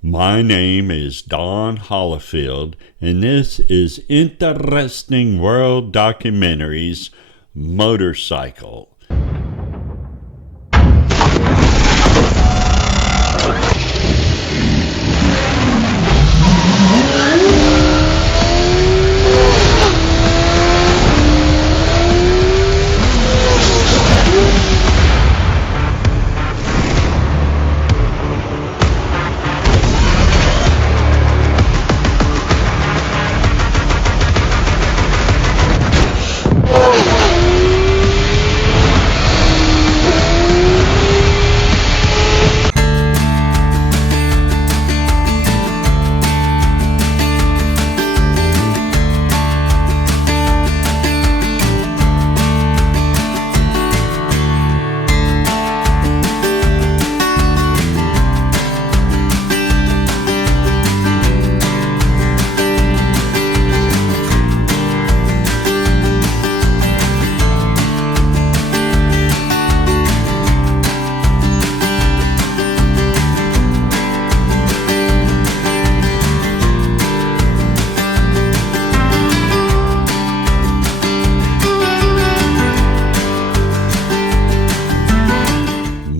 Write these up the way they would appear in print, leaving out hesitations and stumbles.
My name is Don Holifield, and this is Interesting World Documentaries Motorcycle.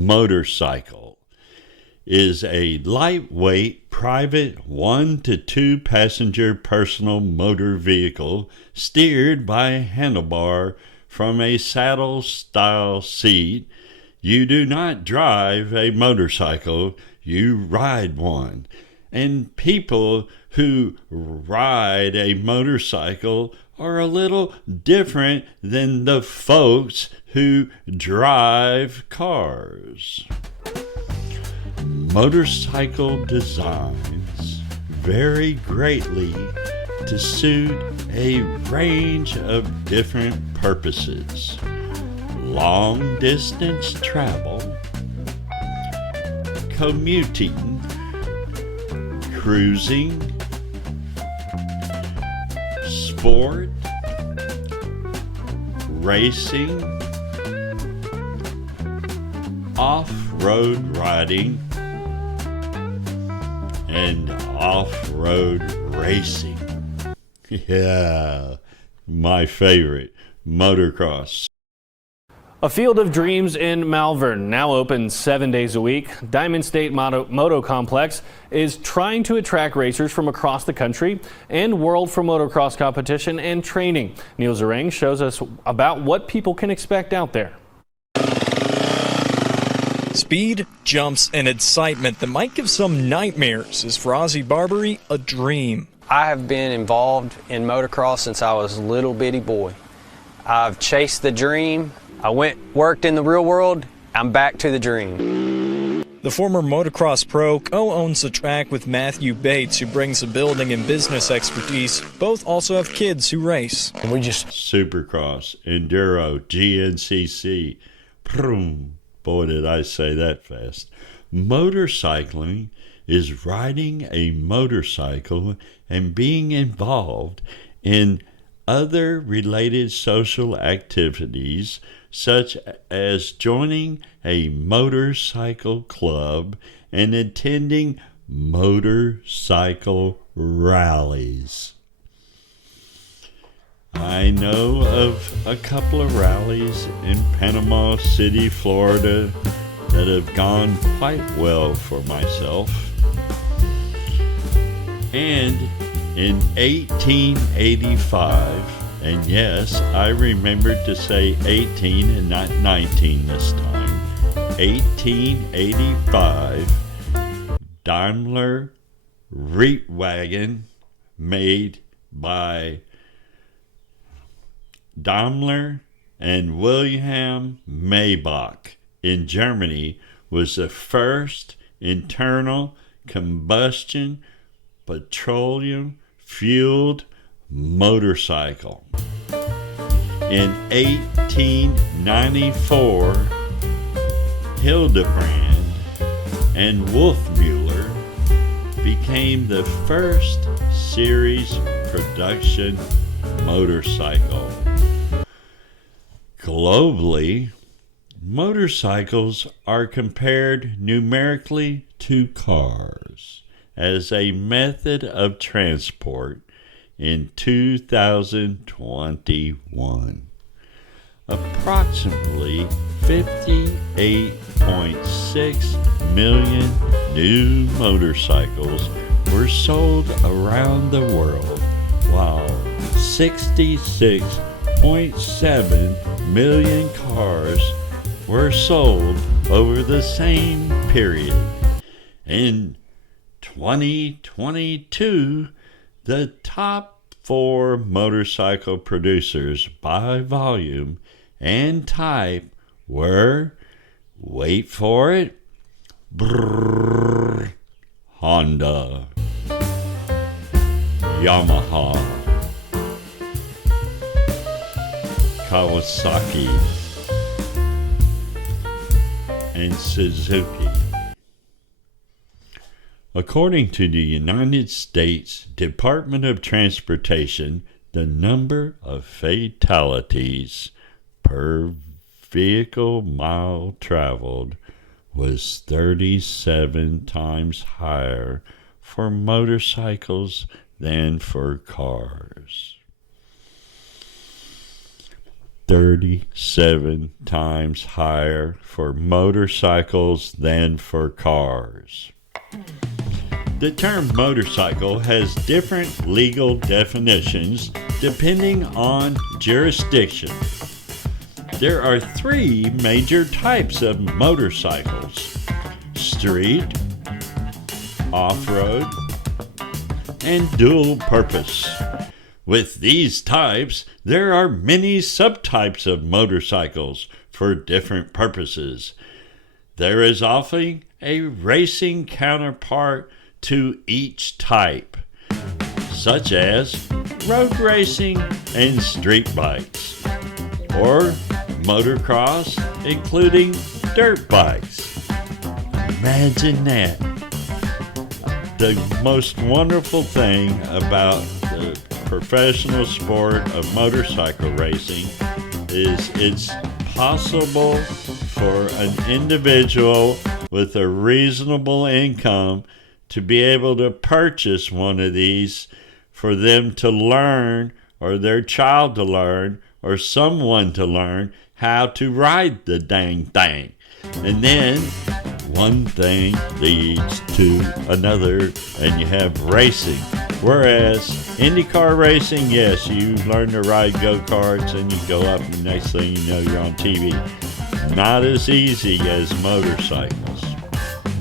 Motorcycle is a lightweight private 1 to 2 passenger personal motor vehicle steered by a handlebar from a saddle style seat. You do not drive a motorcycle, you ride one. And people who ride a motorcycle are a little different than the folks who drive cars. Motorcycle designs vary greatly to suit a range of different purposes. Long distance travel, commuting, cruising, sport, racing, off-road riding, and off-road racing. Yeah, my favorite, motocross. A Field of Dreams in Malvern, now open 7 days a week. Diamond State Moto Complex is trying to attract racers from across the country and world for motocross competition and training. Neil Zarang shows us about what people can expect out there. Speed, jumps, and excitement that might give some nightmares is for Ozzy Barbary a dream. I have been involved in motocross since I was a little bitty boy. I've chased the dream. I worked in the real world. I'm back to the dream. The former motocross pro co-owns the track with Matthew Bates, who brings the building and business expertise. Both also have kids who race. And we just Supercross, Enduro, GNCC. Boy, did I say that fast. Motorcycling is riding a motorcycle and being involved in other related social activities, such as joining a motorcycle club and attending motorcycle rallies. I know of a couple of rallies in Panama City, Florida that have gone quite well for myself. And in 1885, and yes, I remembered to say 18 and not 19 this time, 1885, Daimler Reitwagen, made by Daimler and Wilhelm Maybach in Germany, was the first internal combustion petroleum-fueled motorcycle. In 1894, Hildebrand and Wolfmüller became the first series production motorcycle. Globally, motorcycles are compared numerically to cars, as a method of transport in 2021. Approximately 58.6 million new motorcycles were sold around the world, while 66.7 million cars were sold over the same period. In 2022, the top 4 motorcycle producers by volume and type were, wait for it, Honda, Yamaha, Kawasaki, and Suzuki. According to the United States Department of Transportation, the number of fatalities per vehicle mile traveled was 37 times higher for motorcycles than for cars. 37 times higher for motorcycles than for cars. The term motorcycle has different legal definitions depending on jurisdiction. There are 3 major types of motorcycles: street, off-road, and dual purpose. With these types, there are many subtypes of motorcycles for different purposes. There is often a racing counterpart to each type, such as road racing and street bikes, or motocross, including dirt bikes. Imagine that. The most wonderful thing about the professional sport of motorcycle racing is it's possible for an individual with a reasonable income to be able to purchase one of these for them to learn, or their child to learn, or someone to learn how to ride the dang thing. And then one thing leads to another, and you have racing. Whereas IndyCar racing, yes, you learn to ride go-karts and you go up, and the next thing you know, you're on TV. Not as easy as motorcycles.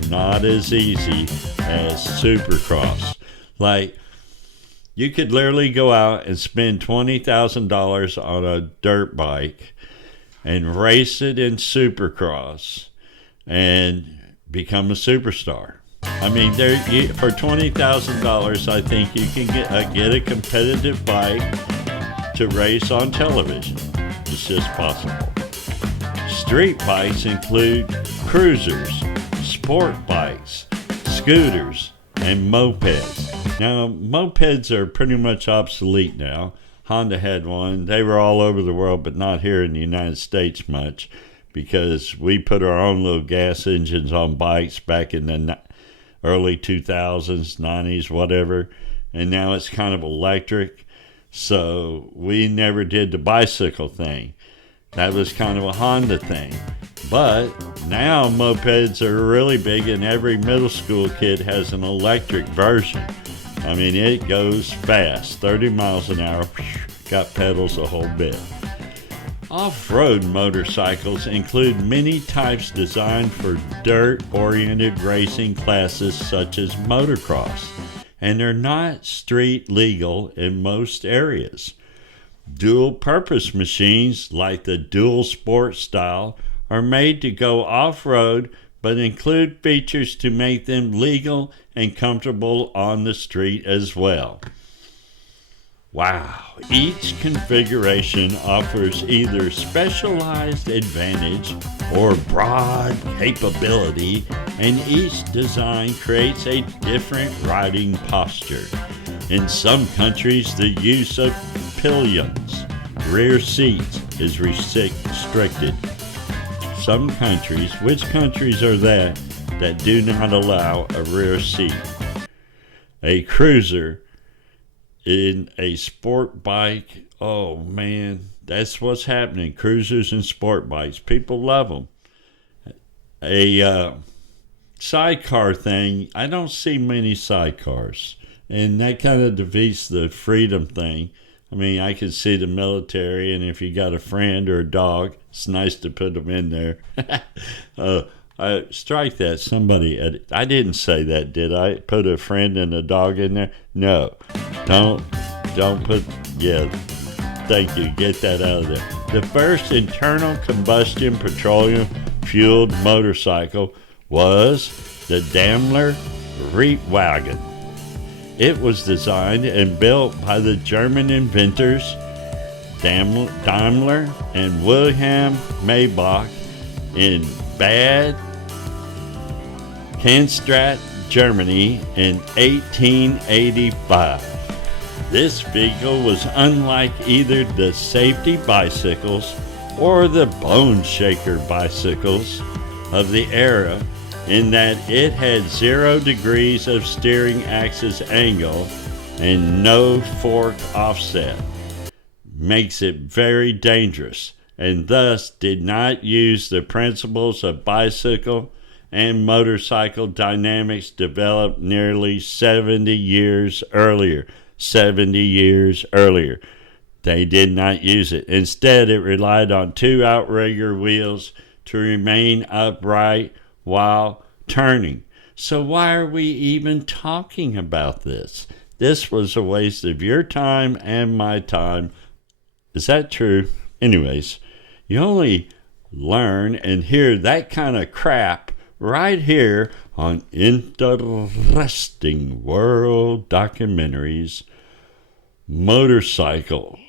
Not as easy as Supercross. Like, you could literally go out and spend $20,000 on a dirt bike and race it in Supercross and become a superstar. I mean, for $20,000, I think you can get a competitive bike to race on television. It's just possible. Street bikes include cruisers, sport bikes, scooters, and mopeds. Now, mopeds are pretty much obsolete now. Honda had one. They were all over the world, but not here in the United States much, because we put our own little gas engines on bikes back in the early 2000s, 90s, whatever, and now it's kind of electric. So we never did the bicycle thing. That was kind of a Honda thing. But now mopeds are really big, and every middle school kid has an electric version. I mean, it goes fast, 30 miles an hour, got pedals a whole bit. Off-road motorcycles include many types designed for dirt-oriented racing classes such as motocross, and they're not street legal in most areas. Dual-purpose machines like the dual sport style are made to go off-road, but include features to make them legal and comfortable on the street as well. Wow, each configuration offers either specialized advantage or broad capability, and each design creates a different riding posture. In some countries, the use of pillions, rear seats, is restricted. Some countries, which countries are that do not allow a rear seat? a cruiser in a sport bike. Oh, man, that's what's happening. Cruisers and sport bikes. People love them. A sidecar thing, I don't see many sidecars. And that kind of defeats the freedom thing. I mean, I can see the military, and if you got a friend or a dog, it's nice to put them in there. Strike that. Somebody, I didn't say that, did I? Put a friend and a dog in there? No. Don't put, yeah, thank you. Get that out of there. The first internal combustion petroleum-fueled motorcycle was the Daimler Reitwagen. It was designed and built by the German inventors Daimler and Wilhelm Maybach in Bad Cannstatt, Germany in 1885. This vehicle was unlike either the safety bicycles or the bone shaker bicycles of the era in that it had 0 degrees of steering axis angle and no fork offset. Makes it very dangerous, and thus did not use the principles of bicycle and motorcycle dynamics developed nearly 70 years earlier. 70 years earlier. They did not use it. Instead, it relied on 2 outrigger wheels to remain upright while turning. So why are we even talking about this? This was a waste of your time and my time. Is that true? Anyways, you only learn and hear that kind of crap right here on Interesting World Documentaries Motorcycles.